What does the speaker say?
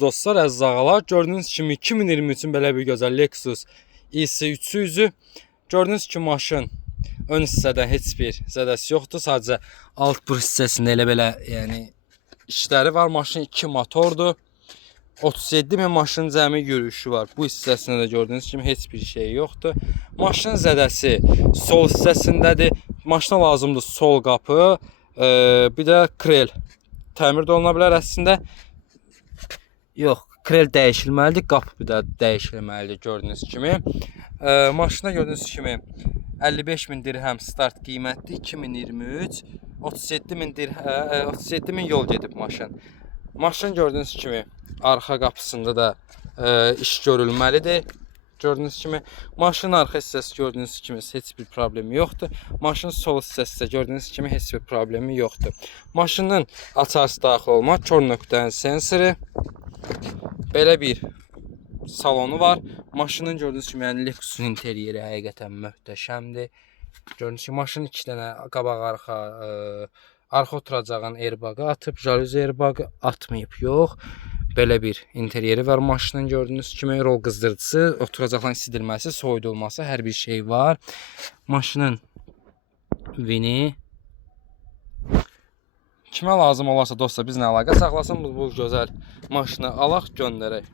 Dostlar, əziz ağalar, gördüyünüz kimi 2023-ün belə bir gözəl Lexus ES300-ü. Gördüyünüz kimi maşın ön hissədən heç bir zədəsi yoxdur. Sadəcə alt bur hissəsində elə-belə işləri var. Maşın 2 motordur. 37.000 maşının cəmi yürüyüşü var. Bu hissəsində də gördüyünüz kimi heç bir şey yoxdur. Maşının zədəsi sol hissəsindədir. Maşına lazımdır sol qapı, bir də krel. Təmir də oluna bilər əslində. Yox, krel dəyişilməlidir, qapı bir də dəyişilməlidir gördüyünüz kimi. Maşına gördüyünüz kimi 55.000 dirhəm start qiymətli 2023, 37.000 yol gedib maşın. Maşın gördüyünüz kimi arxa qapısında da iş görülməlidir. Gördüyünüz kimi maşının arxa hissəsi gördüyünüz kimi heç bir problemi yoxdur. Maşının sol hissəsi də gördüyünüz kimi heç bir problemi yoxdur. Maşının açarsı daxil olma, kör nöqtənin sensoru. Belə bir salonu var. Maşının gördüyünüz kimi Lexusun interyeri həqiqətən möhtəşəmdir. Gördüyünüz kimi maşının 2 dənə qabaq arxa oturacağın airbağı atıb, jaluzi airbağı atmayıb, yox. Belə bir interyeri var maşının gördüyünüz kimi. Rol qızdırıcısı, oturacaqların isidilməsi, soyudulması, hər bir şey var. Maşının vini. Kimə lazım olarsa dostlar bizlə əlaqə saxlasın, bu gözəl maşını alaq, göndərək.